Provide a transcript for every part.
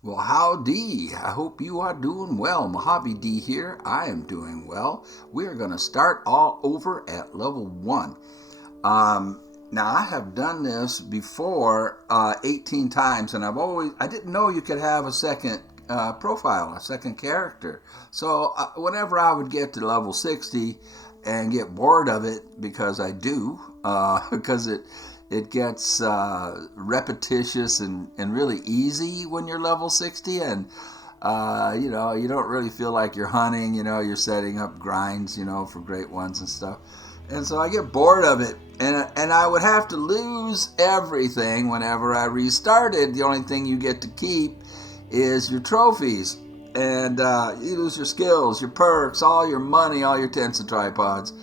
Well, howdy. I hope you are doing well. MojaveD here. I am doing well. We are going to start all over at level 1. Now, I have done this before 18 times, and I didn't know you could have a second profile, a second character. So, whenever I would get to level 60 and get bored of it, because I do, because it gets repetitious and really easy when you're level 60, and you don't really feel like you're hunting. You're setting up grinds, for great ones and stuff. And so I get bored of it, and I would have to lose everything whenever I restarted. The only thing you get to keep is your trophies, and you lose your skills, your perks, all your money, all your tents and tripods.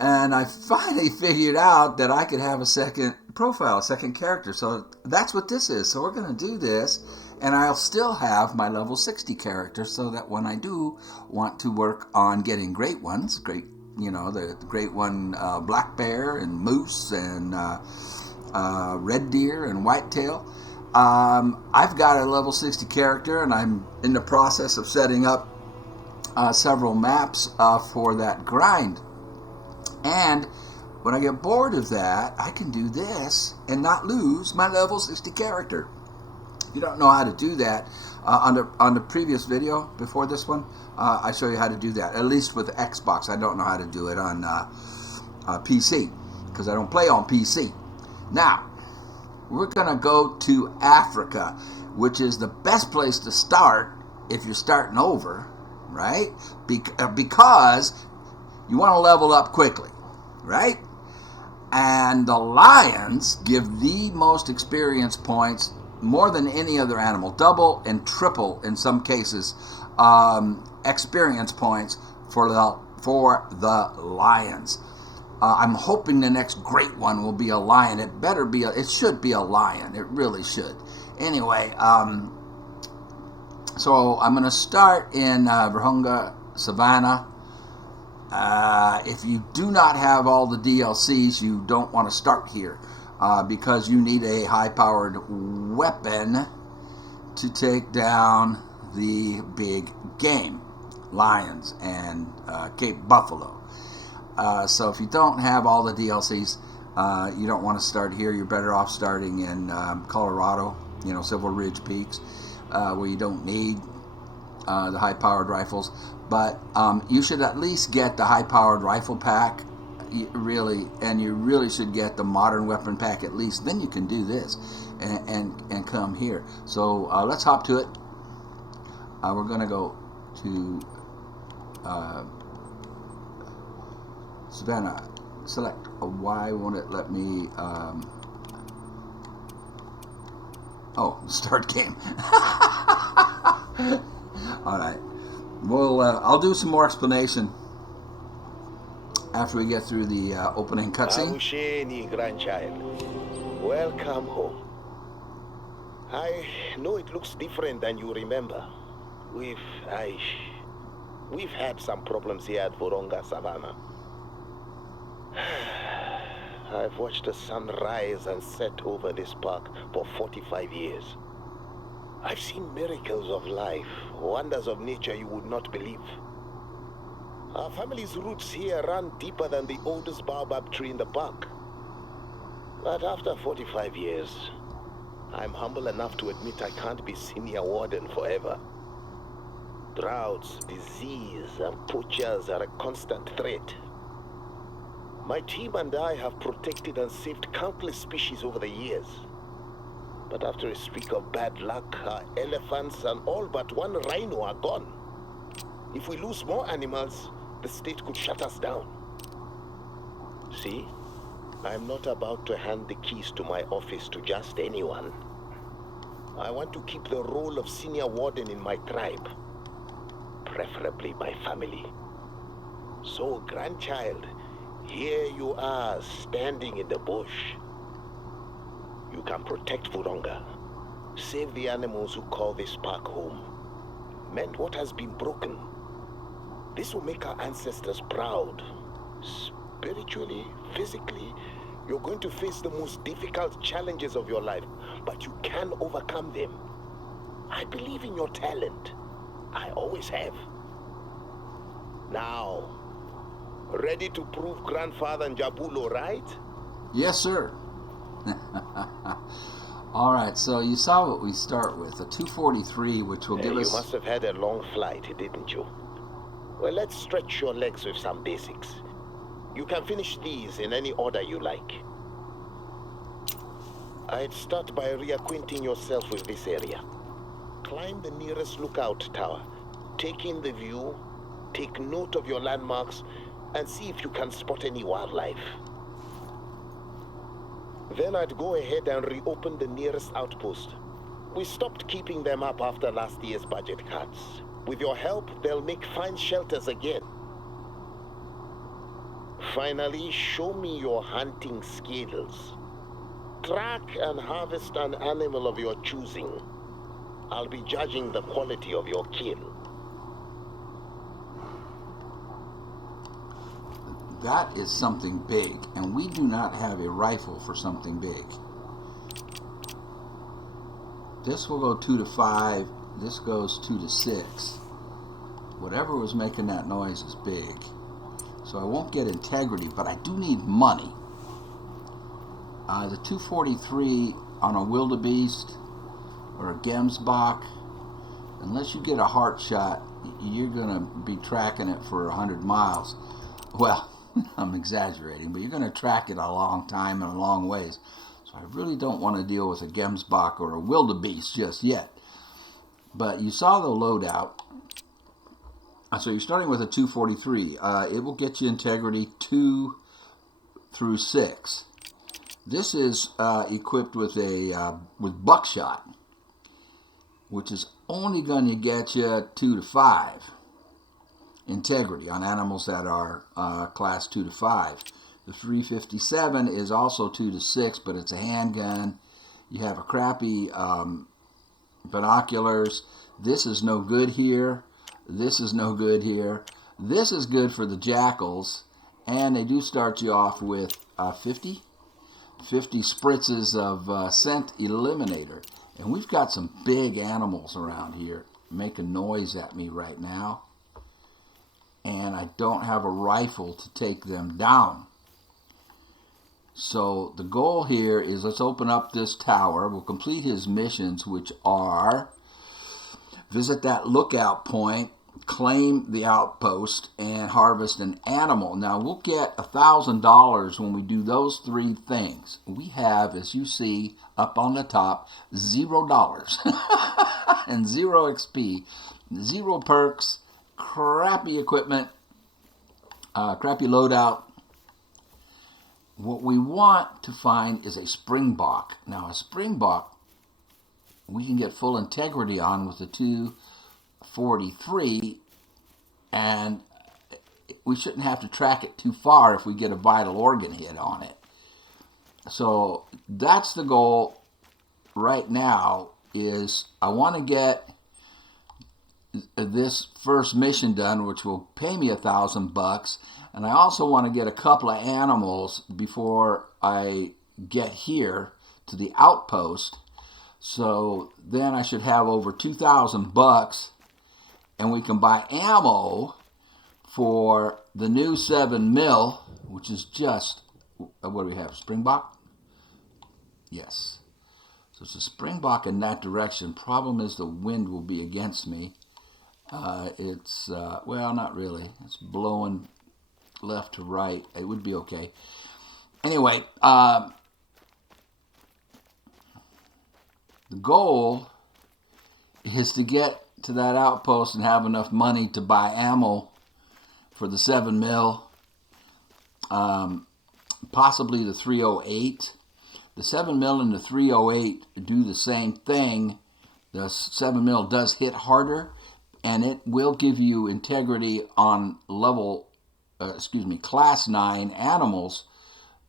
And I finally figured out that I could have a second profile, a second character. So that's what this is. So we're going to do this, and I'll still have my level 60 character, so that when I do want to work on getting great ones, the great one, black bear and moose and red deer and whitetail, I've got a level 60 character, and I'm in the process of setting up several maps for that grind. And when I get bored of that, I can do this and not lose my level 60 character. If you don't know how to do that, on the previous video before this one, I show you how to do that. At least with Xbox. I don't know how to do it on PC, because I don't play on PC. Now, we're going to go to Africa, which is the best place to start if you're starting over, right? Because you want to level up quickly, right? And the lions give the most experience points, more than any other animal, double and triple in some cases, experience points for the lions. I'm hoping the next great one will be a lion. It should be a lion. It really should. Anyway, so I'm going to start in Virunga Savannah. If you do not have all the DLCs, you don't want to start here, because you need a high-powered weapon to take down the big game, lions and Cape Buffalo. So if you don't have all the DLCs, you don't want to start here. You're better off starting in Colorado, Silver Ridge Peaks, where you don't need the high-powered rifles. But you should at least get the high-powered rifle pack, and you really should get the modern weapon pack at least. Then you can do this and come here. So let's hop to it. We're going to go to Savannah. Select. Why won't it let me? Start game. All right. Well, I'll do some more explanation after we get through the opening cutscene. Abusheni, grandchild. Welcome home. I know it looks different than you remember. We've had some problems here at Virunga Savannah. I've watched the sun rise and set over this park for 45 years. I've seen miracles of life, wonders of nature you would not believe. Our family's roots here run deeper than the oldest baobab tree in the park. But after 45 years, I'm humble enough to admit I can't be senior warden forever. Droughts, disease, and poachers are a constant threat. My team and I have protected and saved countless species over the years. But after a streak of bad luck, our elephants and all but one rhino are gone. If we lose more animals, the state could shut us down. See, I'm not about to hand the keys to my office to just anyone. I want to keep the role of senior warden in my tribe, preferably my family. So, grandchild, here you are, standing in the bush. You can protect Virunga, save the animals who call this park home, mend what has been broken. This will make our ancestors proud. Spiritually, physically, you're going to face the most difficult challenges of your life, but you can overcome them. I believe in your talent. I always have. Now, ready to prove Grandfather Njabulo right? Yes, sir. All right, so you saw what we start with, a 243, which will give us... You must have had a long flight, didn't you? Well, let's stretch your legs with some basics. You can finish these in any order you like. I'd start by reacquainting yourself with this area. Climb the nearest lookout tower. Take in the view, take note of your landmarks, and see if you can spot any wildlife. Then I'd go ahead and reopen the nearest outpost. We stopped keeping them up after last year's budget cuts. With your help, they'll make fine shelters again. Finally, show me your hunting skills. Track and harvest an animal of your choosing. I'll be judging the quality of your kill. That is something big, and we do not have a rifle for something big. This will go 2 to 5, this goes 2 to 6. Whatever was making that noise is big. So I won't get integrity, but I do need money. The 243 on a wildebeest or a gemsbok, unless you get a heart shot, you're going to be tracking it for 100 miles. Well, I'm exaggerating, but you're going to track it a long time and a long ways. So I really don't want to deal with a gemsbok or a wildebeest just yet. But you saw the loadout. So you're starting with a 243. It will get you integrity 2 through 6. This is equipped with with buckshot, which is only going to get you 2 to 5 integrity on animals that are class 2 to 5. The 357 is also 2 to 6, but it's a handgun. You have a crappy binoculars. This is no good here. This is no good here. This is good for the jackals, and they do start you off with 50 spritzes of scent eliminator. And we've got some big animals around here making noise at me right now. And I don't have a rifle to take them down. So the goal here is, let's open up this tower. We'll complete his missions, which are visit that lookout point, claim the outpost, and harvest an animal. Now we'll get $1,000 when we do those 3 things. We have, as you see up on the top, $0 and 0 XP, 0 perks, crappy equipment, crappy loadout. What we want to find is a springbok. Now a springbok we can get full integrity on with the 243, and we shouldn't have to track it too far if we get a vital organ hit on it. So that's the goal right now, is I want to get this first mission done, which will pay me $1,000, and I also want to get a couple of animals before I get here to the outpost. So then I should have over $2,000, and we can buy ammo for the new 7mm, which is just, what do we have, Springbok? Yes. So it's a Springbok in that direction. Problem is the wind will be against me. Well, not really. It's blowing left to right. It would be okay. Anyway, the goal is to get to that outpost and have enough money to buy ammo for the 7mm, possibly the 308. The 7mm and the 308 do the same thing. The 7mm does hit harder, and it will give you integrity on class 9 animals.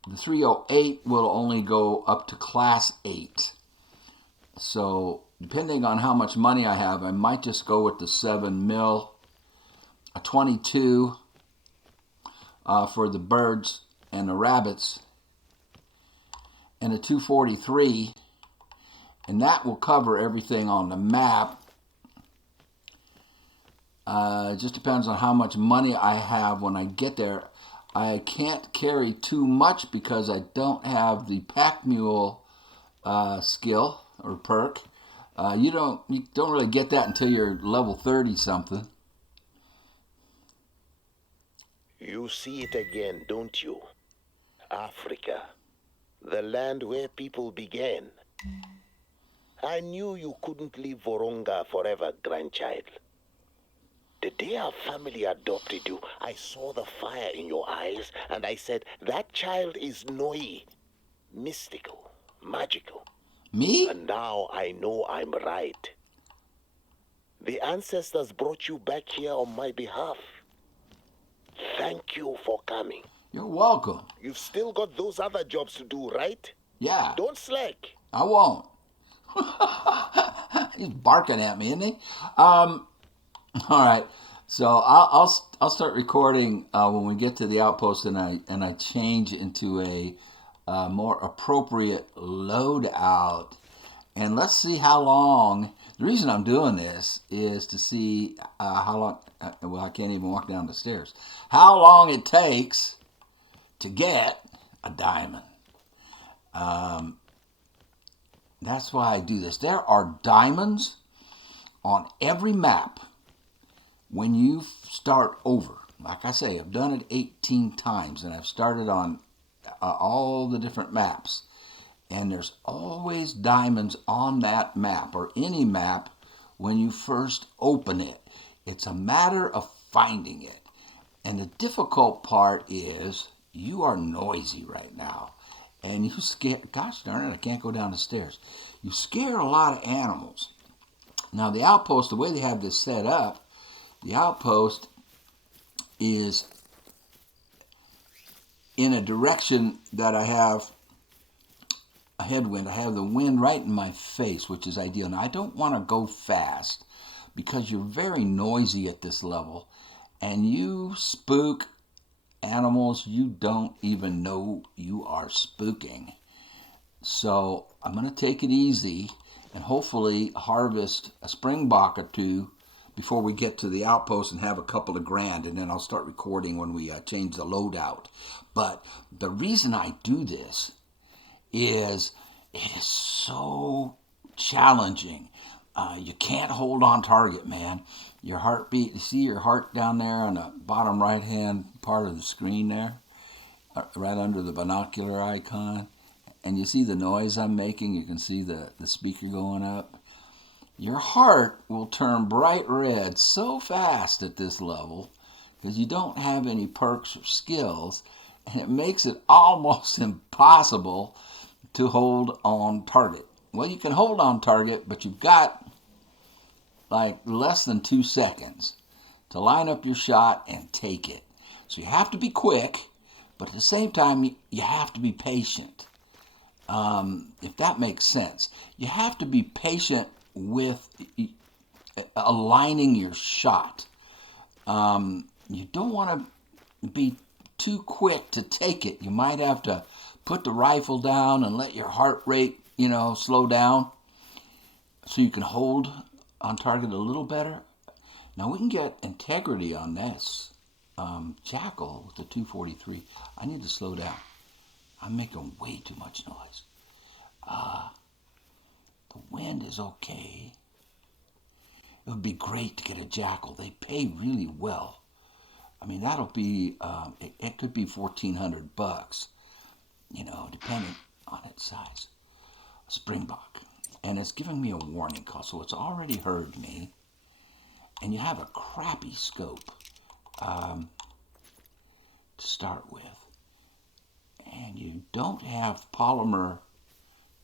The 308 will only go up to class 8. So depending on how much money I have, I might just go with the 7mm, a 22 for the birds and the rabbits, and a 243, And that will cover everything on the map. It just depends on how much money I have when I get there. I can't carry too much because I don't have the pack mule skill or perk. You don't really get that until you're level 30 something. You see it again, don't you? Africa, the land where people began. I knew you couldn't leave Voronga forever, grandchild. The day our family adopted you, I saw the fire in your eyes, and I said, that child is Noi. Mystical, magical. Me? And now I know I'm right. The ancestors brought you back here on my behalf. Thank you for coming. You're welcome. You've still got those other jobs to do, right? Yeah. Don't slack. I won't. He's barking at me, isn't he? All right. So I'll start recording when we get to the outpost, and I change into a more appropriate loadout, and let's see how long. The reason I'm doing this is to see how long. Well, I can't even walk down the stairs. How long it takes to get a diamond. That's why I do this. There are diamonds on every map when you start over. Like I say, I've done it 18 times, and I've started on all the different maps. And there's always diamonds on that map, or any map, when you first open it. It's a matter of finding it. And the difficult part is you are noisy right now. And you scare, gosh darn it, I can't go down the stairs. You scare a lot of animals. Now the outpost, the way they have this set up, the outpost is in a direction that I have a headwind. I have the wind right in my face, which is ideal. Now I don't want to go fast because you're very noisy at this level, and you spook animals you don't even know you are spooking. So I'm going to take it easy and hopefully harvest a springbok or two before we get to the outpost and have a couple of grand, and then I'll start recording when we change the loadout. But the reason I do this is it is so challenging. You can't hold on target, man. Your heartbeat, you see your heart down there on the bottom right hand part of the screen there, right under the binocular icon, and you see the noise I'm making. You can see the speaker going up. Your heart will turn bright red so fast at this level because you don't have any perks or skills, and it makes it almost impossible to hold on target. Well, you can hold on target, but you've got like less than 2 seconds to line up your shot and take it. So you have to be quick, but at the same time, you have to be patient. If that makes sense. You have to be patient with aligning your shot. You don't want to be too quick to take it. You might have to put the rifle down and let your heart rate, slow down so you can hold on target a little better. Now we can get integrity on this jackal with the 243. I need to slow down. I'm making way too much noise. The wind is okay. It would be great to get a jackal. They pay really well. I mean, that'll be, it could be $1,400, depending on its size. A springbok. And it's giving me a warning call, so it's already heard me. And you have a crappy scope to start with. And you don't have polymer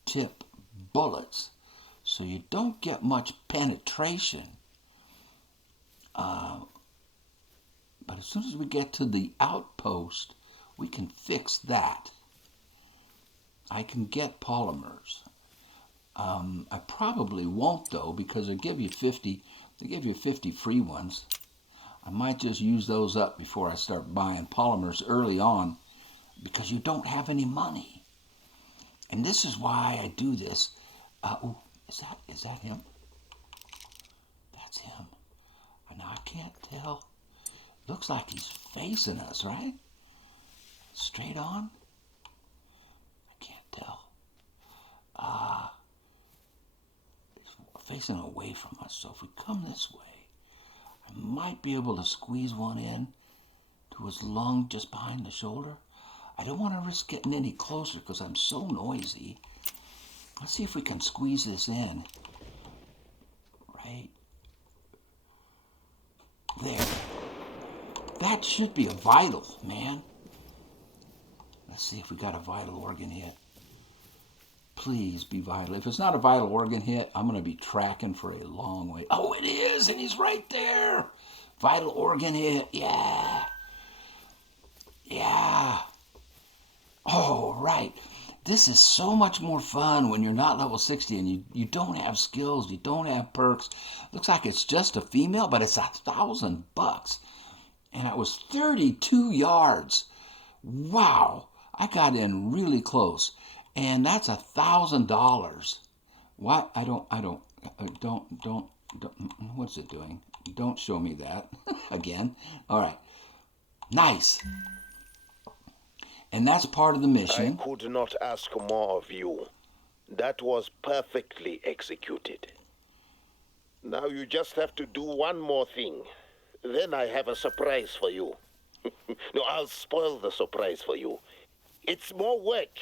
tip bullets, so you don't get much penetration. But as soon as we get to the outpost, we can fix that. I can get polymers. I probably won't though, because they give you 50 free ones. I might just use those up before I start buying polymers early on, because you don't have any money. And this is why I do this. Is that him? That's him. Now I can't tell. Looks like he's facing us, right? Straight on? I can't tell. He's facing away from us. So if we come this way, I might be able to squeeze one in to his lung just behind the shoulder. I don't want to risk getting any closer because I'm so noisy. Let's see if we can squeeze this in. Right there. That should be a vital, man. Let's see if we got a vital organ hit. Please be vital. If it's not a vital organ hit, I'm going to be tracking for a long way. Oh, it is, and he's right there. Vital organ hit. Yeah. Yeah. Oh, right. This is so much more fun when you're not level 60 and you don't have skills, you don't have perks. Looks like it's just a female, but it's $1,000. And it was 32 yards. Wow. I got in really close. And that's $1,000. What? Don't, what's it doing? Don't show me that again. All right. Nice. And that's part of the mission. I could not ask more of you. That was perfectly executed. Now you just have to do one more thing. Then I have a surprise for you. No, I'll spoil the surprise for you. It's more work.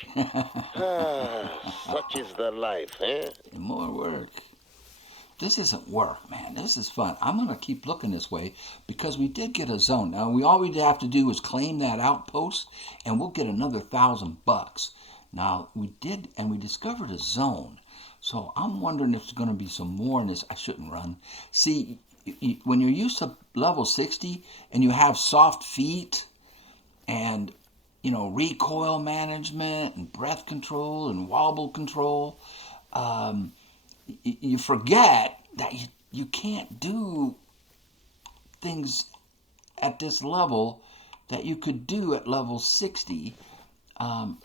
Such is the life, eh? More work. This isn't work, man. This is fun. I'm going to keep looking this way because we did get a zone. Now, all we have to do is claim that outpost, and we'll get another $1,000. Now, we did, and we discovered a zone. So I'm wondering if there's going to be some more in this. I shouldn't run. See, when you're used to level 60 and you have soft feet and, recoil management and breath control and wobble control, you forget that you can't do things at this level that you could do at level 60,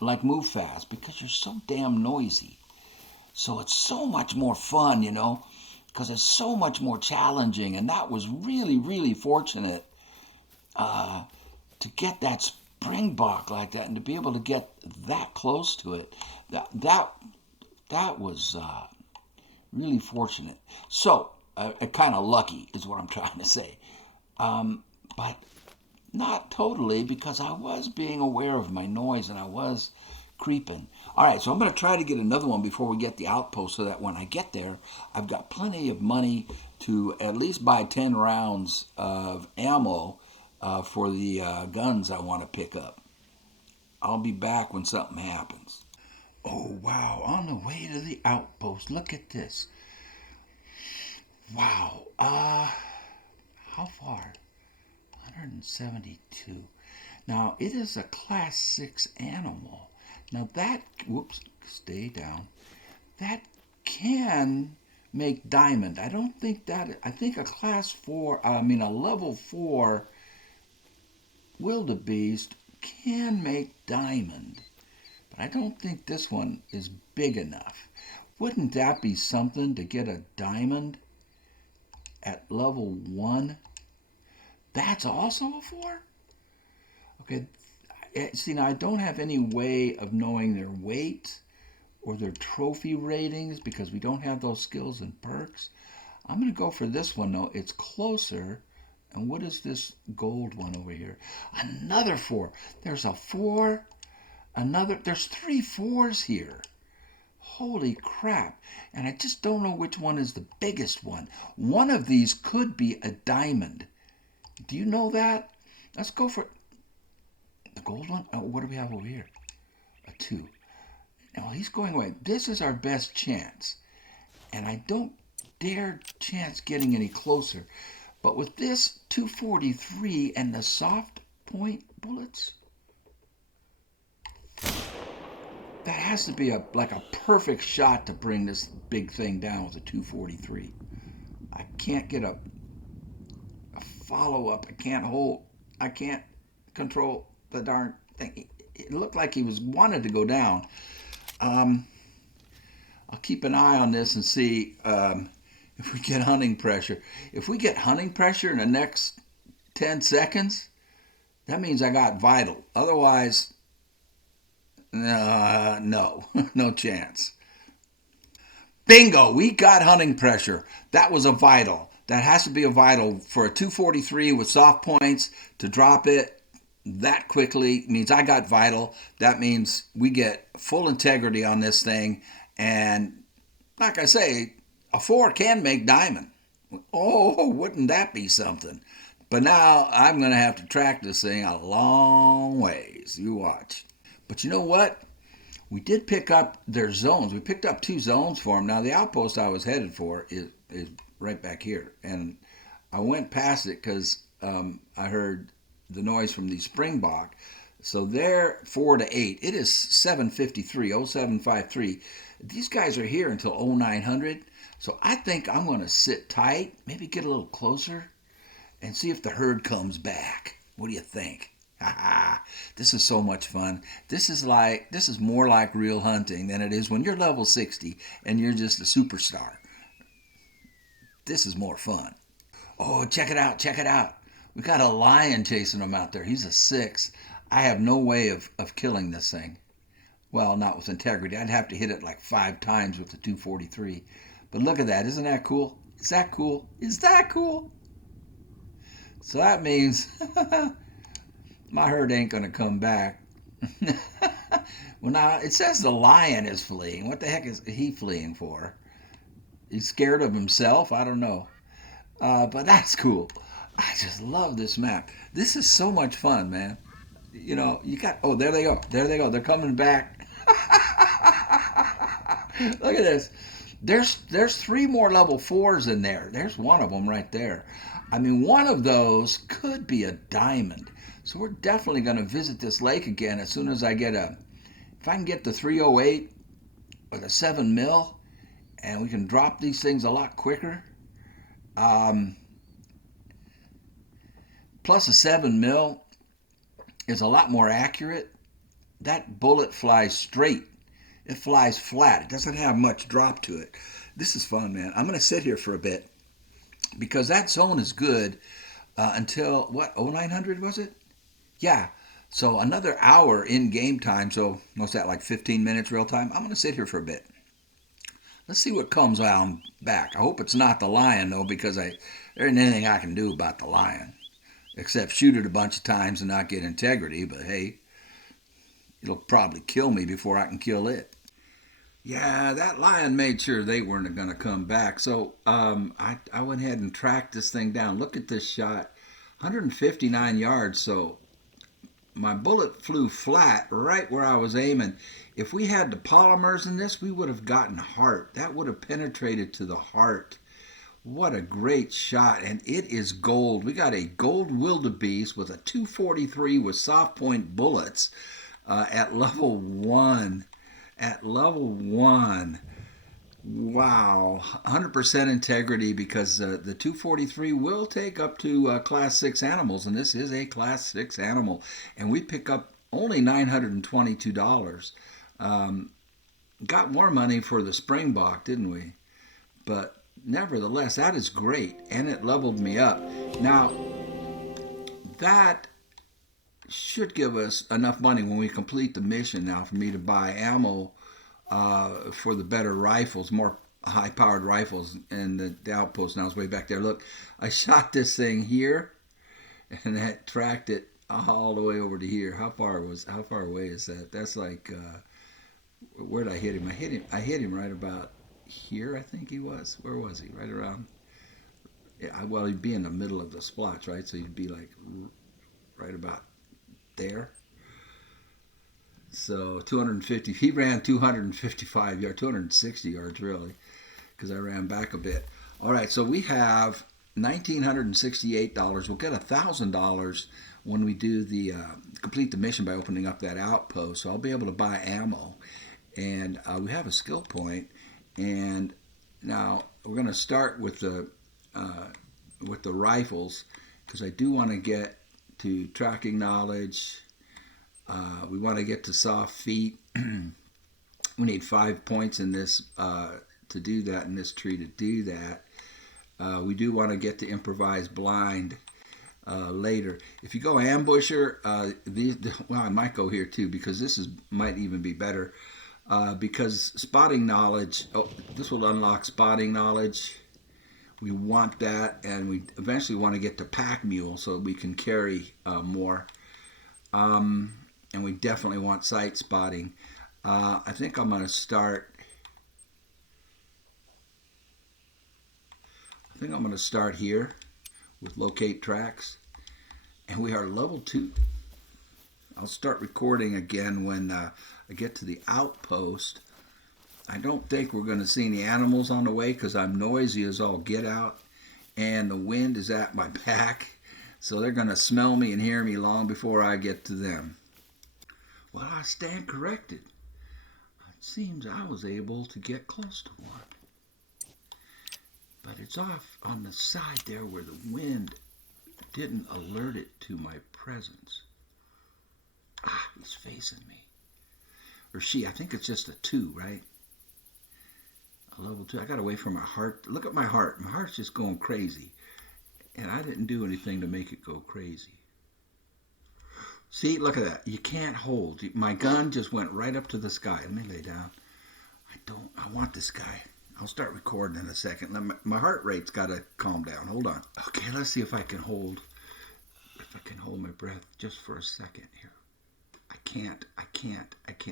like move fast, because you're so damn noisy. So it's so much more fun, because it's so much more challenging. And that was really, really fortunate to get that springbok like that and to be able to get that close to it. That was really fortunate. So, kind of lucky is what I'm trying to say. But not totally, because I was being aware of my noise and I was creeping. All right, so I'm going to try to get another one before we get the outpost so that when I get there, I've got plenty of money to at least buy 10 rounds of ammo for the guns I want to pick up. I'll be back when something happens. Oh, wow, on the way to the outpost. Look at this. Wow. How far? 172. Now, it is a class 6 animal. Now that, stay down. That can make diamond. I don't think that, I think a level 4 wildebeest can make diamond. But I don't think this one is big enough. Wouldn't that be something to get a diamond at level 1? That's also a 4? Okay, see, now I don't have any way of knowing their weight or their trophy ratings because we don't have those skills and perks. I'm going to go for this one, though. It's closer. And what is this gold one over here? Another 4. There's a 4. There's 3 4s here. Holy crap. And I just don't know which one is the biggest one. One of these could be a diamond. Do you know that? Let's go for the gold one. Oh, what do we have over here? A 2. Now he's going away. This is our best chance. And I don't dare chance getting any closer. But with this 243 and the soft point bullets, that has to be like a perfect shot to bring this big thing down with a 243. I can't get a follow-up. I can't control the darn thing. It looked like he wanted to go down. I'll keep an eye on this and see if we get hunting pressure. If we get hunting pressure in the next 10 seconds, that means I got vital. Otherwise, no, no chance. Bingo, we got hunting pressure. That was a vital. That has to be a vital for a 243 with soft points to drop it that quickly means I got vital. That means we get full integrity on this thing. And like I say, a 4 can make diamond. Oh, wouldn't that be something? But now I'm going to have to track this thing a long ways. You watch. But you know what? We did pick up their zones. We picked up 2 zones for them. Now, the outpost I was headed for is right back here. And I went past it because I heard the noise from the Springbok. So they're 4 to 8. It is 753, 0753. These guys are here until 0900. So I think I'm going to sit tight, maybe get a little closer, and see if the herd comes back. What do you think? This is so much fun. This is more like real hunting than it is when you're level 60 and you're just a superstar. This is more fun. Oh, check it out, check it out. We got a lion chasing him out there. He's a 6. I have no way of killing this thing. Well, not with integrity. I'd have to hit it like 5 times with the 243. But look at that. Isn't that cool? Is that cool? Is that cool? So that means my herd ain't going to come back. Well, now, it says the lion is fleeing. What the heck is he fleeing for? He's scared of himself? I don't know. But that's cool. I just love this map. This is so much fun, man. You know, you got, oh, there they go. There they go. They're coming back. Look at this. There's 3 more level 4s in there. There's one of them right there. I mean, one of those could be a diamond. So we're definitely going to visit this lake again as soon as I get if I can get the 308 or the 7 mil, and we can drop these things a lot quicker. Plus a 7 mil is a lot more accurate. That bullet flies straight. It flies flat. It doesn't have much drop to it. This is fun, man. I'm going to sit here for a bit because that zone is good until, what, 0900 was it? Yeah. So another hour in game time. So what's that, like 15 minutes real time? I'm going to sit here for a bit. Let's see what comes on back. I hope it's not the lion, though, because there isn't anything I can do about the lion except shoot it a bunch of times and not get integrity. But hey, it'll probably kill me before I can kill it. Yeah, that lion made sure they weren't going to come back. So I went ahead and tracked this thing down. Look at this shot, 159 yards. So my bullet flew flat right where I was aiming. If we had the polymers in this, we would have gotten heart. That would have penetrated to the heart. What a great shot, and it is gold. We got a gold wildebeest with a 243 with soft point bullets at level 1. At level 1. Wow. 100% integrity because the 243 will take up to class 6 animals, and this is a class 6 animal. And we pick up only $922. Got more money for the Springbok, didn't we? But nevertheless, that is great, and it leveled me up. Now, that should give us enough money when we complete the mission now for me to buy ammo for the better rifles, more high-powered rifles, and the outpost now is way back there. Look, I shot this thing here, and that tracked it all the way over to here. How far away is that? That's like, where did I hit him? I hit him right about here, I think he was. Where was he? Right around, well, he'd be in the middle of the splotch, right? So he'd be like right about there. So 250, he ran 255 yards, 260 yards really, because I ran back a bit. All right, so we have $1,968. We'll get $1,000 when we do the complete the mission by opening up that outpost. So I'll be able to buy ammo, and we have a skill point. And now we're going to start with the rifles because I do want to get to tracking knowledge. We want to get to soft feet. We need 5 points in this to do that, in this tree to do that. We do want to get to improvise blind later. If you go ambusher, well, I might go here too because might even be better because spotting knowledge. Oh, this will unlock spotting knowledge. We want that, and we eventually want to get to pack mule so we can carry more. And we definitely want sight spotting. I think I'm going to start. I think I'm going to start here with locate tracks, and we are level 2. I'll start recording again when I get to the outpost. I don't think we're going to see any animals on the way because I'm noisy as all get out, and the wind is at my back, so they're going to smell me and hear me long before I get to them. Well, I stand corrected. It seems I was able to get close to one. But it's off on the side there where the wind didn't alert it to my presence. Ah, he's facing me. Or she, I think it's just a 2, right? A level 2. I got away from my heart. Look at my heart. My heart's just going crazy. And I didn't do anything to make it go crazy. See, look at that. You can't hold. My gun just went right up to the sky. Let me lay down. I want this guy. I'll start recording in a second. My heart rate's got to calm down. Hold on. Okay, let's see if I can hold my breath just for a second here. I can't.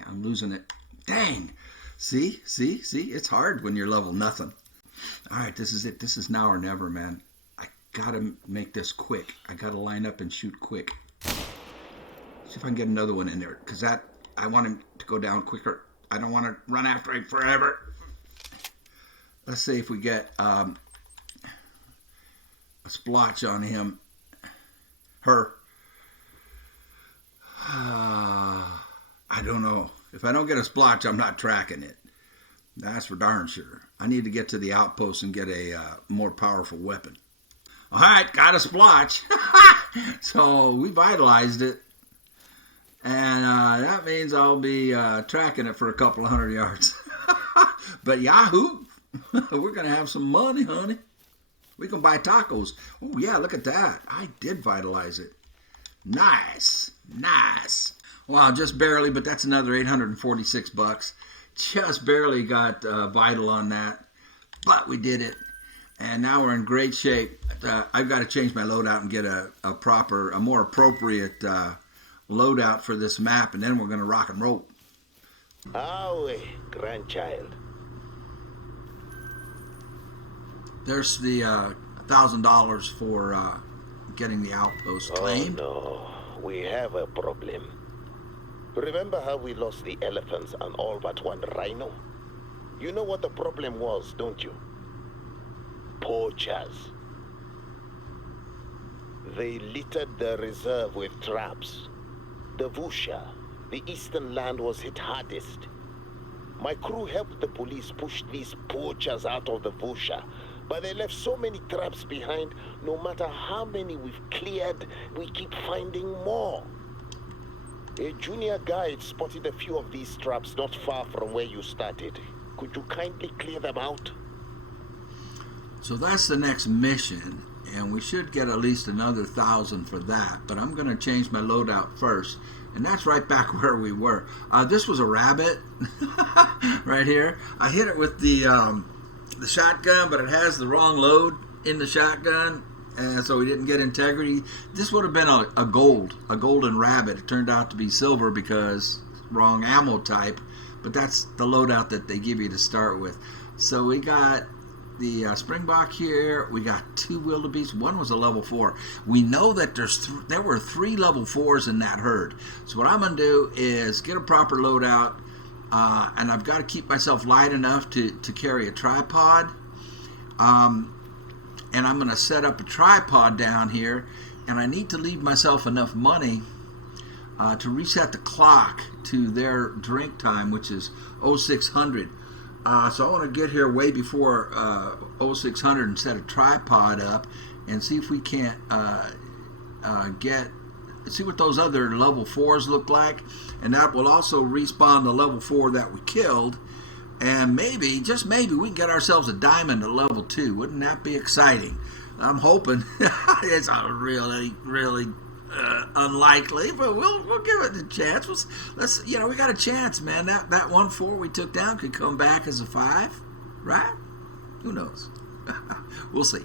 I'm losing it. Dang. See? It's hard when you're level nothing. All right, this is it. This is now or never, man. I got to make this quick. I got to line up and shoot quick. See if I can get another one in there, because I want him to go down quicker. I don't want to run after him forever. Let's see if we get a splotch on him. Her. I don't know. If I don't get a splotch, I'm not tracking it. That's for darn sure. I need to get to the outpost and get a more powerful weapon. All right, got a splotch. So we vitalized it. And that means I'll be tracking it for a couple of 100 yards. But yahoo! We're going to have some money, honey. We can buy tacos. Oh, yeah, look at that. I did vitalize it. Nice. Wow, just barely, but that's another $846. Just barely got vital on that. But we did it. And now we're in great shape. I've got to change my loadout and get a more appropriate loadout for this map, and then we're going to rock and roll. Awe, grandchild. There's the $1,000 for getting the outpost claimed. Oh no, we have a problem. Remember how we lost the elephants and all but one rhino? You know what the problem was, don't you? Poachers. They littered the reserve with traps. The Vusha, the eastern land, was hit hardest. My crew helped the police push these poachers out of the Vusha, but they left so many traps behind. No matter how many we've cleared, we keep finding more. A junior guide spotted a few of these traps not far from where you started. Could you kindly clear them out? So that's the next mission, and we should get at least another 1,000 for that, but I'm going to change my loadout first, and that's right back where we were. This was a rabbit right here. I hit it with the shotgun, but it has the wrong load in the shotgun, and so we didn't get integrity. This would have been a golden rabbit. It turned out to be silver because wrong ammo type, but that's the loadout that they give you to start with. So we got the springbok here. We got 2 wildebeest. One was a level 4. We know that there were 3 level 4s in that herd. So what I'm going to do is get a proper loadout, and I've got to keep myself light enough to carry a tripod. And I'm going to set up a tripod down here, and I need to leave myself enough money to reset the clock to their drink time, which is 0600. So I want to get here way before 0600 and set a tripod up and see if we can't get see what those other level 4s look like, and that will also respawn the level 4 that we killed. And maybe, just maybe, we can get ourselves a diamond at level 2. Wouldn't that be exciting? I'm hoping. It's really unlikely, but we'll give it a chance. Let's we got a chance, man. That 1-4 we took down could come back as a 5, right? Who knows? We'll see.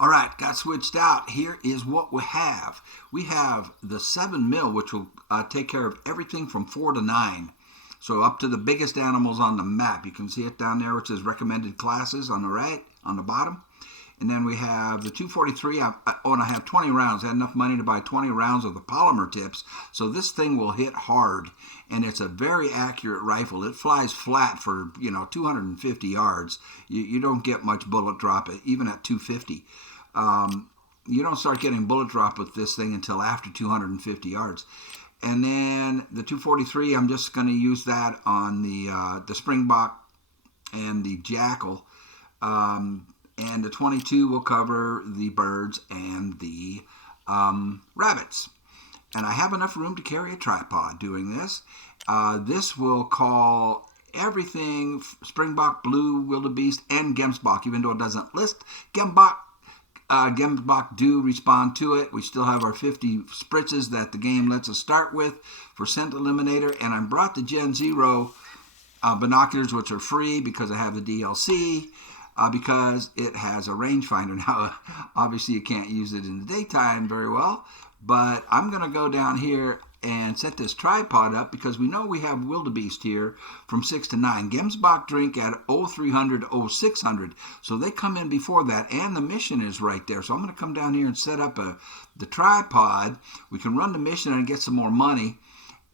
All right, got switched out. Here is what we have. We have the 7 mil, which will take care of everything from 4 to 9. So up to the biggest animals on the map. You can see it down there, which is recommended classes on the right, on the bottom. And then we have the 243. And I have 20 rounds. I had enough money to buy 20 rounds of the polymer tips. So this thing will hit hard. And it's a very accurate rifle. It flies flat for, 250 yards. You don't get much bullet drop, even at 250. You don't start getting bullet drop with this thing until after 250 yards. And then the 243, I'm just going to use that on the Springbok and the Jackal. And the 22 will cover the birds and the rabbits. And I have enough room to carry a tripod doing this. This will call everything Springbok, Blue, Wildebeest, and Gemsbok, even though it doesn't list Gemsbok. Gemsbok do respond to it. We still have our 50 spritzes that the game lets us start with for scent eliminator. And I brought the Gen Zero binoculars, which are free because I have the DLC, because it has a rangefinder. Now, obviously you can't use it in the daytime very well, but I'm going to go down here and set this tripod up because we know we have wildebeest here from 6 to 9. Gemsbok drink at 0300, 0600. So they come in before that, and the mission is right there. So I'm going to come down here and set up the tripod. We can run the mission and get some more money.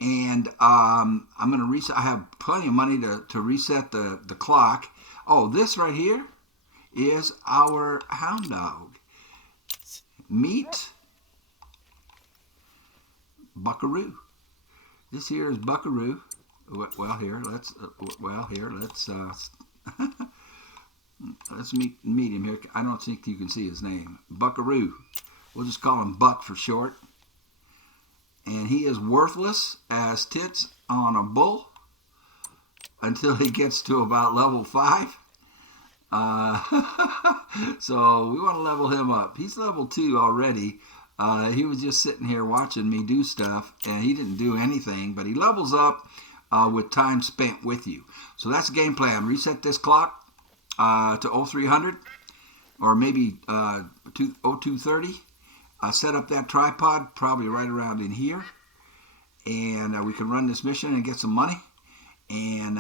And I'm going to reset. I have plenty of money to reset the clock. Oh, this right here is our hound dog. Meet Buckaroo. This here is Buckaroo. Well, here let's let's meet him here. I don't think you can see his name. Buckaroo. We'll just call him Buck for short. And he is worthless as tits on a bull until he gets to about level 5. So we want to level him up. He's level 2 already. He was just sitting here watching me do stuff, and he didn't do anything, but he levels up with time spent with you. So that's the game plan. Reset this clock to 0300 or maybe 0230. Set up that tripod probably right around in here, and we can run this mission and get some money. And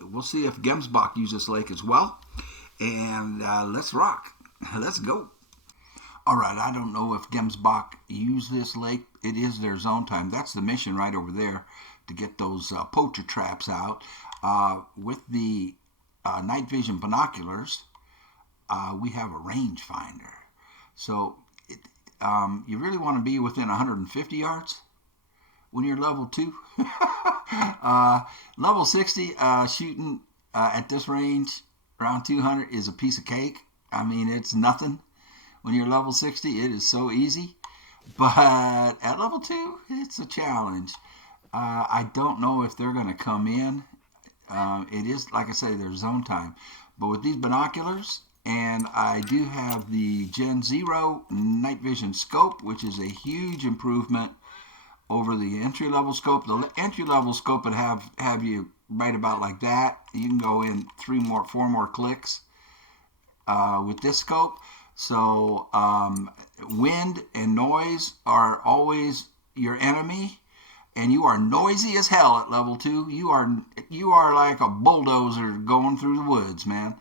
we'll see if Gemsbok uses lake as well. And let's rock. Let's go. All right, I don't know if Gemsbok use this lake. It is their zone time. That's the mission right over there to get those poacher traps out. With the night vision binoculars, we have a rangefinder. So you really want to be within 150 yards when you're level 2. Level 60, shooting at this range around 200 is a piece of cake. I mean, it's nothing. When you're level 60, it is so easy. But at level 2, it's a challenge. I don't know if they're going to come in. It is, like I say, their zone time. But with these binoculars, and I do have the Gen Zero night vision scope, which is a huge improvement over the entry-level scope. The entry-level scope would have you right about like that. You can go in 4 more clicks with this scope. So wind and noise are always your enemy, and you are noisy as hell at level 2. You are like a bulldozer going through the woods, man.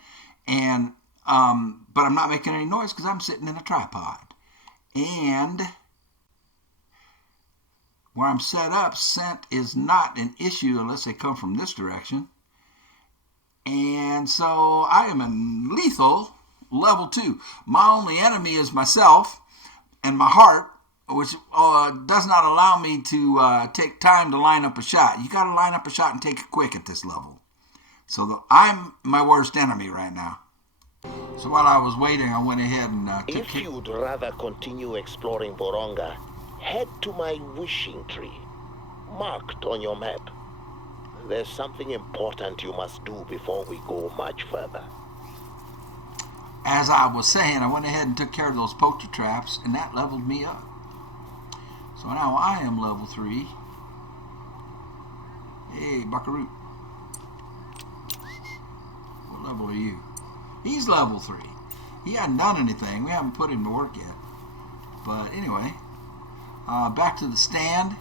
And but I'm not making any noise because I'm sitting in a tripod. And where I'm set up, scent is not an issue unless they come from this direction. And so I am a lethal level 2. My only enemy is myself and my heart, which does not allow me to take time to line up a shot. You got to line up a shot and take it quick at this level. So I'm my worst enemy right now. So while I was waiting, I went ahead and If you'd rather continue exploring Boronga, Head to my wishing tree, marked on your map. There's something important you must do before we go much further. As I was saying, I went ahead and took care of those poacher traps, and that leveled me up. So now I am level 3. Hey, Buckaroo. What level are you? He's level 3. He hadn't done anything. We haven't put him to work yet. But anyway, back to the stand.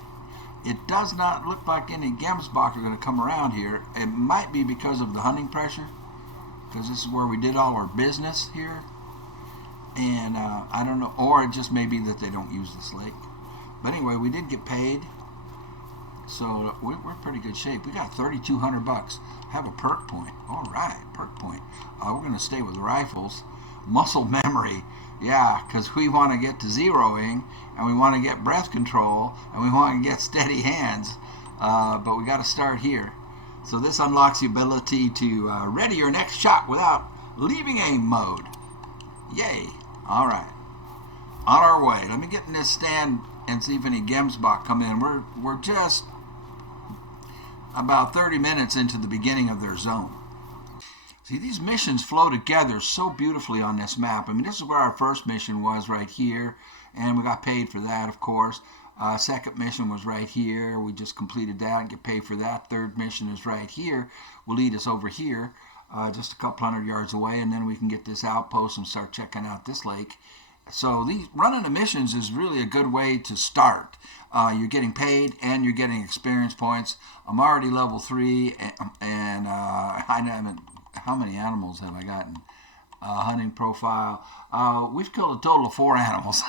It does not look like any Gemsbach are going to come around here. It might be because of the hunting pressure, because this is where we did all our business here. And I don't know, or it just may be that they don't use this lake. But anyway, we did get paid, so we're pretty good shape. We got $3,200. Have a perk point. All right, perk point. We're going to stay with rifles. Muscle memory. Yeah, because we want to get to zeroing, and we want to get breath control, and we want to get steady hands. But we got to start here. So this unlocks the ability to ready your next shot without leaving aim mode. Yay. All right. On our way. Let me get in this stand and see if any Gemsbach come in. We're just about 30 minutes into the beginning of their zone. See, these missions flow together so beautifully on this map. I mean, this is where our first mission was, right here, and we got paid for that, of course. Second mission was right here. We just completed that and get paid for that. Third mission is right here. Will lead us over here, just a couple hundred yards away, and then we can get this outpost and start checking out this lake. So running the missions is really a good way to start. You're getting paid and you're getting experience points. I'm already level 3, and I haven't. How many animals have I gotten? Hunting profile. We've killed a total of 4 animals.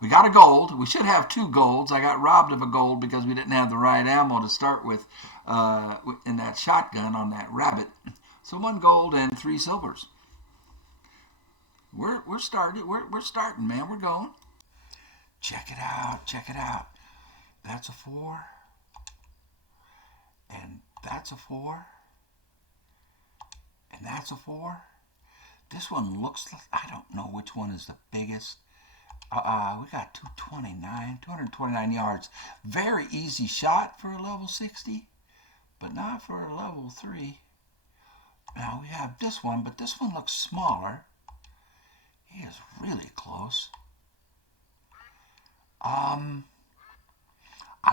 We got a gold. We should have 2 golds. I got robbed of a gold because we didn't have the right ammo to start with in that shotgun on that rabbit. So 1 gold and 3 silvers. We're starting, man. We're going. Check it out. Check it out. That's a 4. And that's a 4. And that's a 4. This one looks like, I don't know which one is the biggest. We got 229 yards. Very easy shot for a level 60, but not for a level 3. Now we have this one, but this one looks smaller. He is really close. I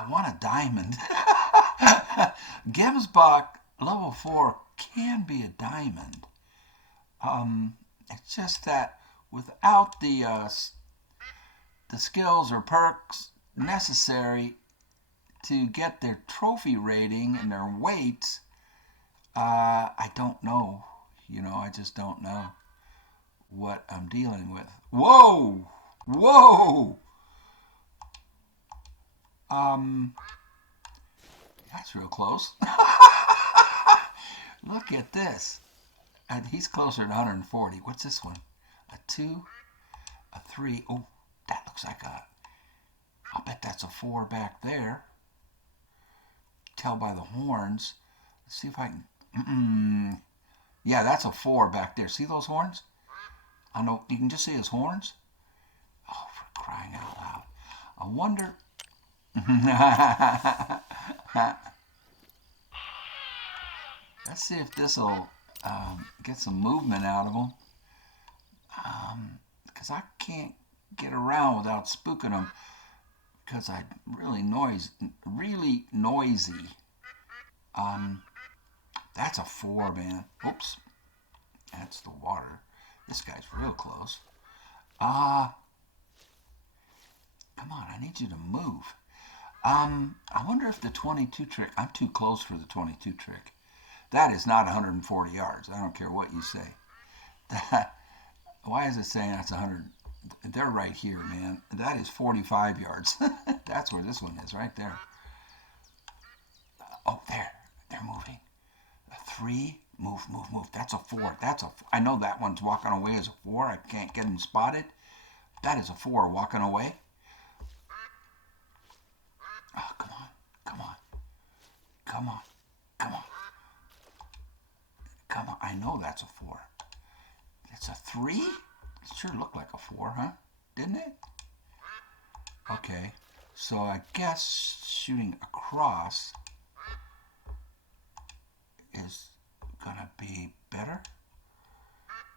want a diamond. Gemsbach level 4 can be a diamond. It's just that without the skills or perks necessary to get their trophy rating and their weights, I don't know. I just don't know what I'm dealing with. Whoa! Whoa! That's real close. Look at this. And he's closer to 140. What's this one? A 2, a 3. Oh, that looks like I'll bet that's a 4 back there. Tell by the horns. Let's see if I can. Yeah, that's a 4 back there. See those horns? I know you can just see his horns. Oh, for crying out loud! I wonder. Let's see if this will get some movement out of them. Because I can't get around without spooking them. Because I'm really noisy. That's a 4, man. Oops. That's the water. This guy's real close. Come on, I need you to move. I wonder if the 22 trick, I'm too close for the 22 trick. That is not 140 yards. I don't care what you say. Why is it saying that's 100? They're right here, man. That is 45 yards. That's where this one is, right there. Oh, there. They're moving. A 3. Move. That's a 4. I know that one's walking away as a 4. I can't get him spotted. That is a 4 walking away. Oh, come on. I know that's a 4. It's a 3? It sure looked like a 4, huh? Didn't it? Okay, so I guess shooting across is gonna be better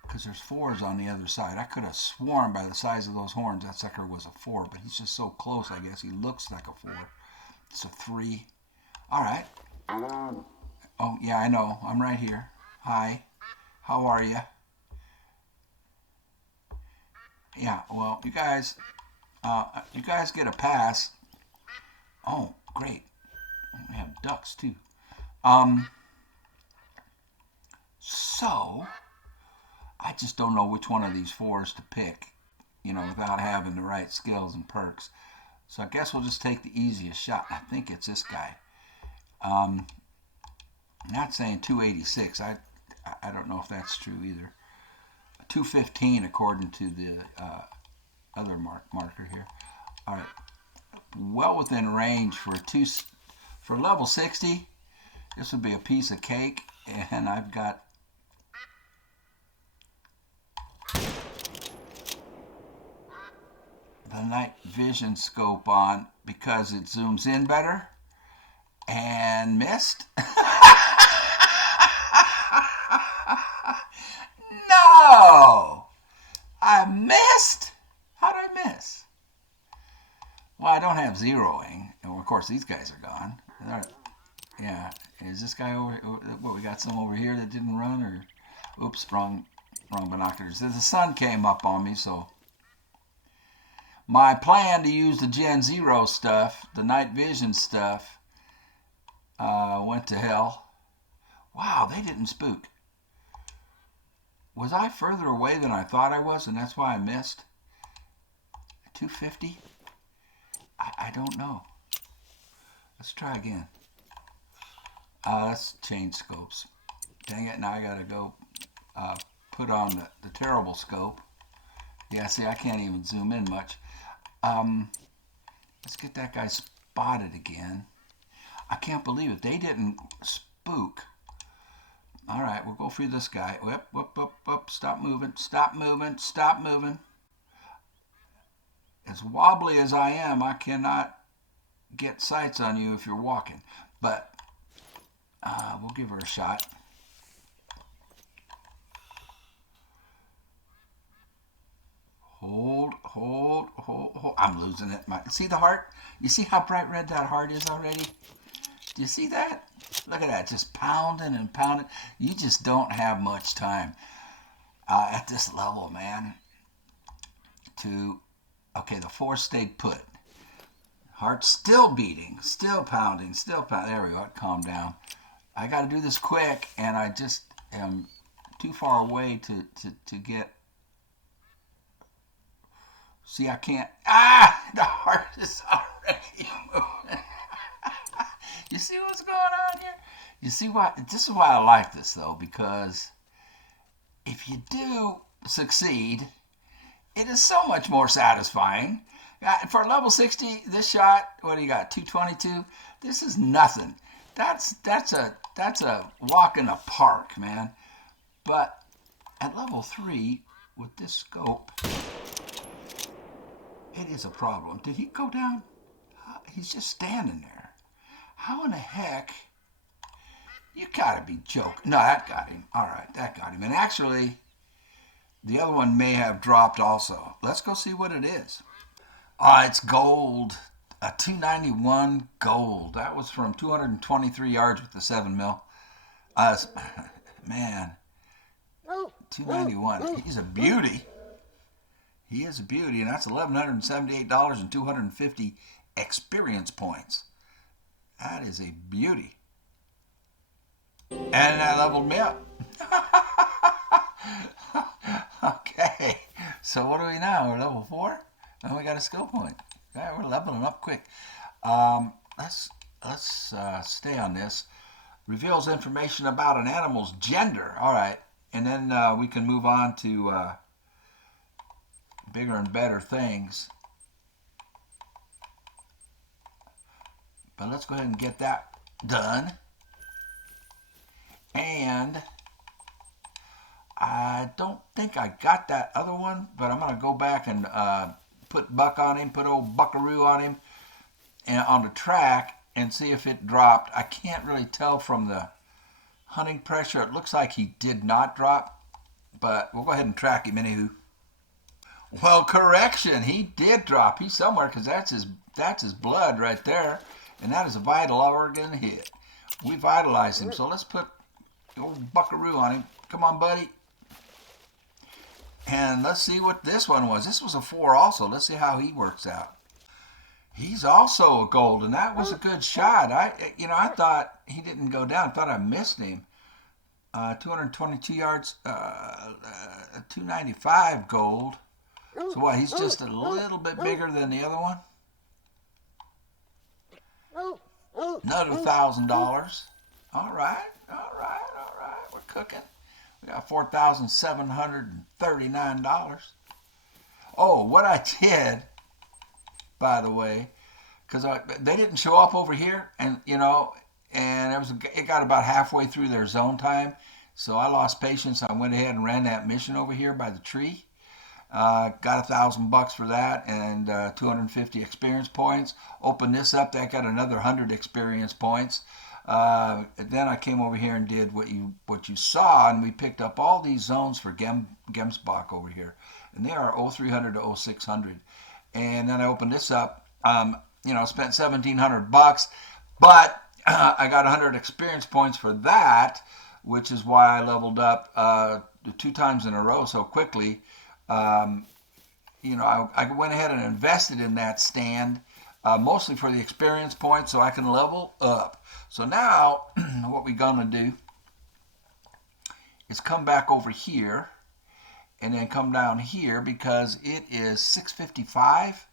because there's 4s on the other side. I could have sworn by the size of those horns that sucker was a 4, but he's just so close. I guess he looks like a 4. It's a 3. All right. Oh yeah, I know. I'm right here. Hi. How are you? Yeah. Well, you guys get a pass. Oh, great. We have ducks too. Um. So I just don't know which one of these 4s to pick, without having the right skills and perks. So I guess we'll just take the easiest shot. I think it's this guy. I'm not saying 286. I don't know if that's true either. 215 according to the other marker here. All right, well within range for level 60. This would be a piece of cake, and I've got the night vision scope on because it zooms in better, and missed. No! I missed? How did I miss? Well, I don't have zeroing. And of course, these guys are gone. Yeah. Is this guy over? What, we got some over here that didn't run? Or, oops, wrong binoculars. The sun came up on me, so my plan to use the Gen Zero stuff, the night vision stuff, went to hell. Wow, they didn't spook. Was I further away than I thought I was, and that's why I missed? 250? I don't know. Let's try again. Let's change scopes. Dang it, now I gotta go put on the terrible scope. Yeah, see, I can't even zoom in much. Let's get that guy spotted again. I can't believe it. They didn't spook. All right, we'll go through this guy. Whoop, whoop, whoop, whoop. Stop moving, stop moving, stop moving. As wobbly as I am, I cannot get sights on you if you're walking. But we'll give her a shot. Hold. I'm losing it. See the heart? You see how bright red that heart is already? Do you see that? Look at that, just pounding and pounding. You just don't have much time at this level, man. Okay, the 4 stayed put. Heart still beating, still pounding, still pounding. There we go, calm down. I got to do this quick, and I just am too far away to get. See, I can't. The heart is already moving. You see what's going on here? You see why? This is why I like this, though, because if you do succeed, it is so much more satisfying. For level 60, this shot, what do you got? 222. This is nothing. That's a walk in the park, man. But at level 3, with this scope, it is a problem. Did he go down? He's just standing there. How in the heck? You gotta be joking. No, that got him. All right, that got him. And actually, the other one may have dropped also. Let's go see what it is. It's gold. A 291 gold. That was from 223 yards with the 7 mil. Man, 291. He's a beauty. He is a beauty, and that's $1,178 and 250 experience points. That is a beauty. And that leveled me up. Okay, so what are we now? We're level 4? And we got a skill point. All right, we're leveling up quick. Let's stay on this. Reveals information about an animal's gender. All right, and then we can move on to bigger and better things. But let's go ahead and get that done. And I don't think I got that other one, but I'm going to go back and put Buck on him, put old Buckaroo on him, and on the track, and see if it dropped. I can't really tell from the hunting pressure. It looks like he did not drop, but we'll go ahead and track him anywho. Well, correction, he did drop. He's somewhere, because that's his blood right there, and that is a vital organ hit. We vitalized him, so let's put old Buckaroo on him. Come on, buddy. And let's see what this one was. This was a 4 also. Let's see how he works out. He's also a gold, and that was a good shot. I thought he didn't go down. I thought I missed him. 222 yards, 295 gold. So what, he's just a little bit bigger than the other one? Another $1,000. All right. We're cooking. We got $4,739. Oh, what I did, by the way, because they didn't show up over here, and it got about halfway through their zone time, so I lost patience. I went ahead and ran that mission over here by the tree. Got $1,000 for that, and 250 experience points. Opened this up, that got another 100 experience points. Then I came over here and did what you saw, and we picked up all these zones for Gemsbach over here, and they are 0300 to 0600. And then I opened this up. Spent $1,700, but I got 100 experience points for that, which is why I leveled up 2 times in a row so quickly. I went ahead and invested in that stand, mostly for the experience points, so I can level up. So now, what we're going to do is come back over here, and then come down here, because it is 6:55,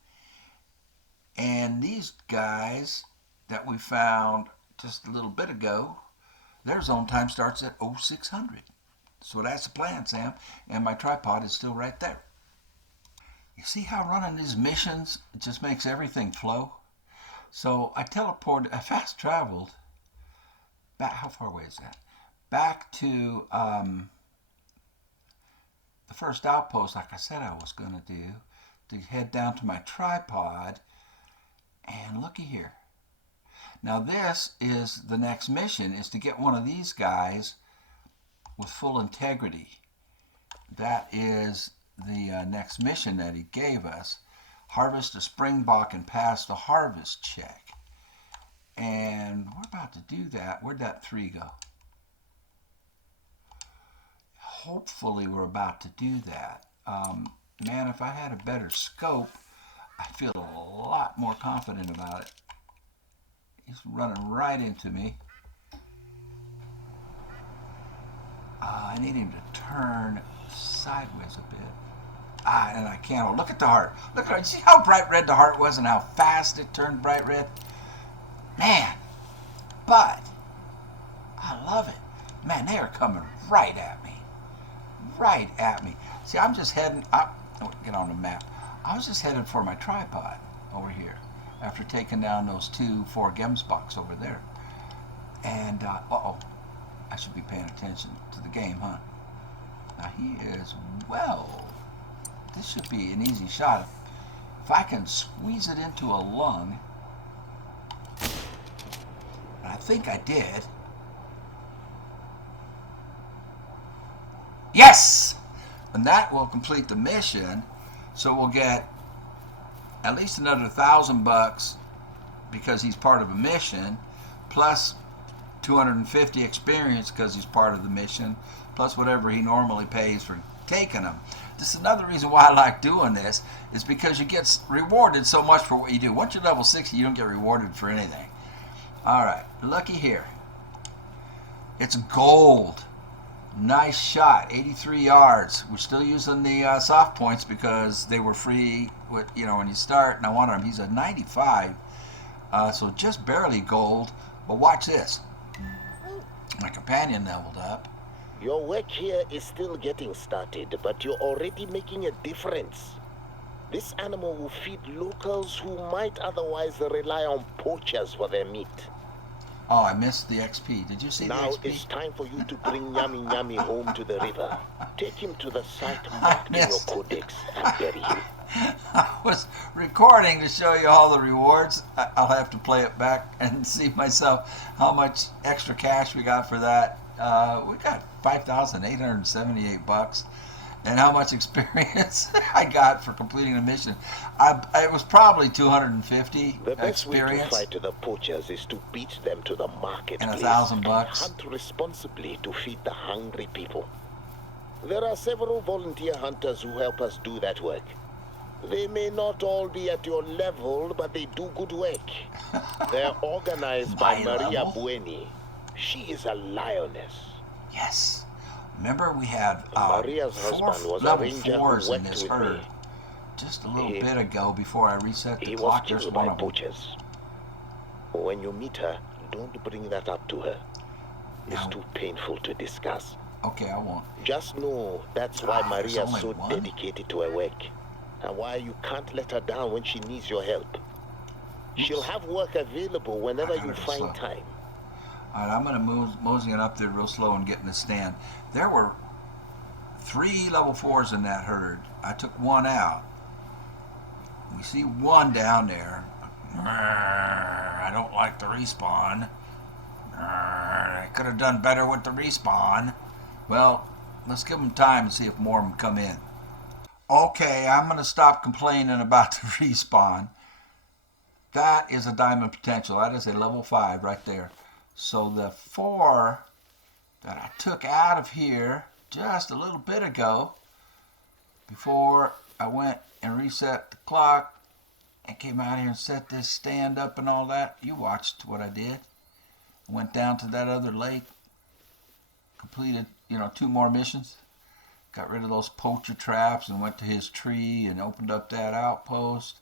and these guys that we found just a little bit ago, their zone time starts at 0600. So that's the plan, Sam, and my tripod is still right there. You see how running these missions just makes everything flow? So I fast traveled back. How far away is that? Back to the first outpost, like I said I was going to do, to head down to my tripod. And looky here. Now this is the next mission, is to get one of these guys with full integrity. That is the next mission that he gave us. Harvest a springbok and pass the harvest check. And we're about to do that. Where'd that 3 go? Hopefully we're about to do that. Man, if I had a better scope, I feel a lot more confident about it. He's running right into me. I need him to turn sideways a bit. And I can't. Oh, look at the heart. Look at it. See how bright red the heart was and how fast it turned bright red? Man. But I love it. Man, they are coming right at me. Right at me. See, I'm just heading up. Get on the map. I was just headed for my tripod over here after taking down those 4 Gemsboks over there. And, I should be paying attention to the game, huh? Now he is, this should be an easy shot. If I can squeeze it into a lung, and I think I did. Yes! And that will complete the mission, so we'll get at least another $1,000 because he's part of a mission, plus 250 experience because he's part of the mission, plus whatever he normally pays for taking them. This is another reason why I like doing this, is because you get rewarded so much for what you do. Once you're level 60, you don't get rewarded for anything. Alright, looky here. It's gold. Nice shot, 83 yards. We're still using the soft points because they were free when you start, and I wanted him. He's a 95, so just barely gold. But watch this. My companion leveled up. Your work here is still getting started, but you're already making a difference. This animal will feed locals who might otherwise rely on poachers for their meat. Oh, I missed the XP. Did you see the Now XP? it's time for you to bring Nyami Nyami home to the river. Take him to the site I marked in your missed. codex and bury him. I was recording to show you all the rewards. I'll have to play it back and see myself how much extra cash we got for that. We got $5,878, and how much experience I got for completing the mission. It was probably 250 The best way to experience fight the poachers is to beat them to the and marketplace $1,000. hunt responsibly to feed the hungry people. There are several volunteer hunters who help us do that work. They may not all be at your level, but they do good work. They're organized by My Maria level? Bueni. She is a lioness. Yes. Remember we had Maria's four husband was a level ranger who 4s in worked this with herd me. just a little He- bit ago before I reset the He was clock. There's killed one by of them. poachers. When you meet her, don't bring that up to her. It's Now- too painful to discuss. Okay, I won't. Just know that's why Ah, there's Maria's only so one? dedicated to her work, and why you can't let her down when she needs your help. She'll have work available whenever I gotta you go find slow. time. All right, I'm going to mosey it up there real slow and get in the stand. There were 3 level 4s in that herd. I took one out. You see one down there. I don't like the respawn. I could have done better with the respawn. Well, let's give them time and see if more of them come in. Okay, I'm going to stop complaining about the respawn. That is a diamond potential. That is a level 5 right there. So the 4 that I took out of here just a little bit ago, before I went and reset the clock and came out here and set this stand up and all that, you watched what I did. Went down to that other lake, completed 2 more missions, got rid of those poacher traps and went to his tree and opened up that outpost.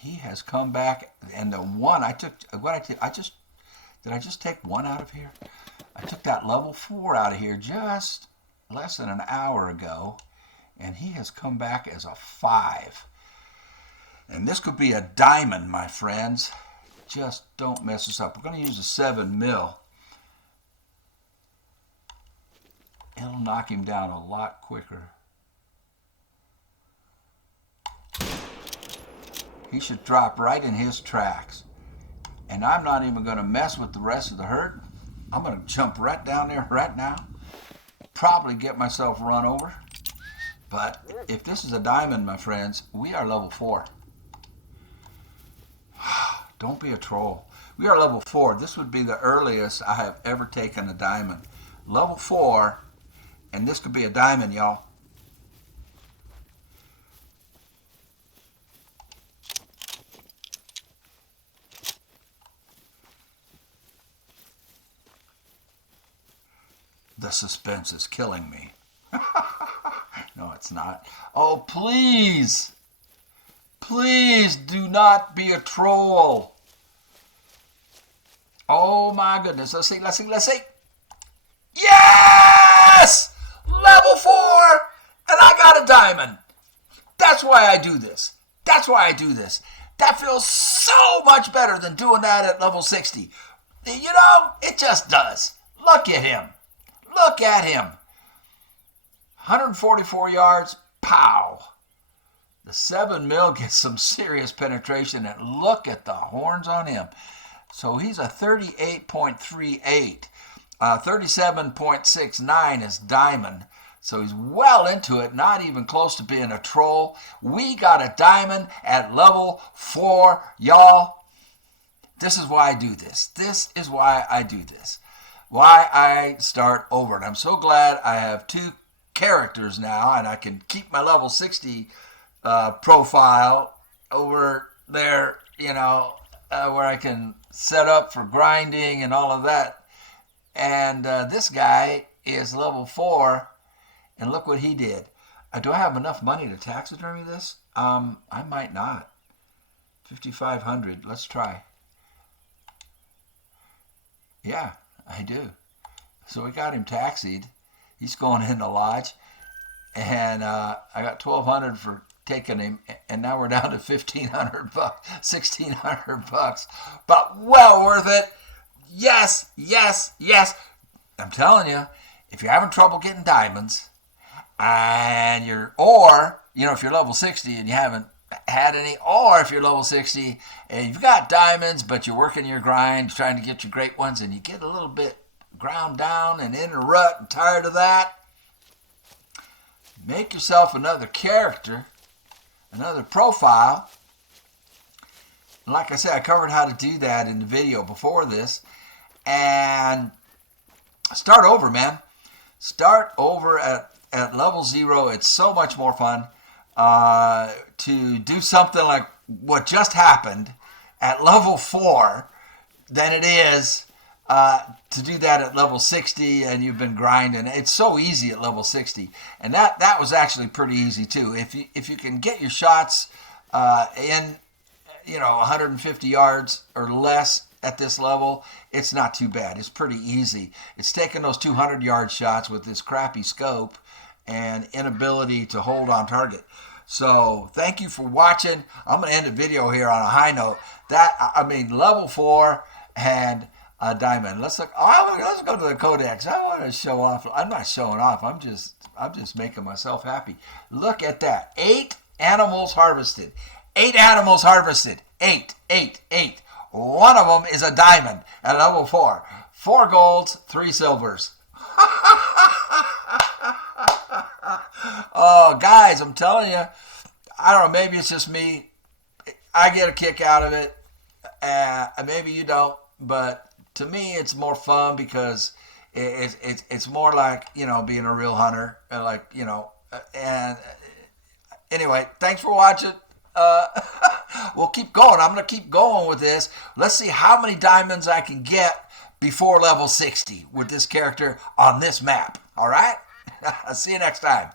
He has come back, and the one I took, did I just take one out of here? I took that level 4 out of here just less than an hour ago, and he has come back as a 5. And this could be a diamond, my friends. Just don't mess this up. We're going to use a 7 mil. It'll knock him down a lot quicker. He should drop right in his tracks. And I'm not even going to mess with the rest of the herd. I'm going to jump right down there right now. Probably get myself run over. But if this is a diamond, my friends, we are level 4. Don't be a troll. We are level 4. This would be the earliest I have ever taken a diamond. Level 4, and this could be a diamond, y'all. The suspense is killing me. No, it's not. Oh, please. Please do not be a troll. Oh my goodness. Let's see. Yes! Level 4! And I got a diamond. That's why I do this. That feels so much better than doing that at level 60. It just does. Look at him. 144 yards. Pow. The 7 mil gets some serious penetration, and look at the horns on him. So he's a 38.38. 37.69 is diamond. So he's well into it, not even close to being a troll. We got a diamond at level 4, y'all. This is why I do this. Why I start over. And I'm so glad I have 2 characters now, and I can keep my level 60 profile over there, where I can set up for grinding and all of that. And this guy is level 4, and look what he did. Do I have enough money to taxidermy this? I might not. 5,500. Let's try. Yeah, I do. So we got him taxied. He's going in the lodge. And I got 1,200 for taken him, and now we're down to $1,500, $1,600, but well worth it. Yes, yes, yes. I'm telling you, if you're having trouble getting diamonds, and if you're level 60 and you haven't had any, or if you're level 60 and you've got diamonds, but you're working your grind, trying to get your great ones, and you get a little bit ground down and in a rut and tired of that, make yourself another character, another profile. And like I said, I covered how to do that in the video before this. And start over, man. Start over at level 0. It's so much more fun to do something like what just happened at level 4 than it is to do that at level 60 and you've been grinding. It's so easy at level 60. And that was actually pretty easy too. If you can get your shots in 150 yards or less at this level, it's not too bad. It's pretty easy. It's taking those 200-yard shots with this crappy scope and inability to hold on target. So thank you for watching. I'm going to end the video here on a high note. Level 4 and a diamond. Let's go to the codex. I want to show off. I'm not showing off. I'm just making myself happy. Look at that. 8 animals harvested. 8 animals harvested. 8. One of them is a diamond at level 4. 4 golds, 3 silvers. Oh, guys, I'm telling you, I don't know, maybe it's just me. I get a kick out of it. Maybe you don't, but to me, it's more fun because it's more like, being a real hunter. And anyway, thanks for watching. We'll keep going. I'm going to keep going with this. Let's see how many diamonds I can get before level 60 with this character on this map. All right? I'll see you next time.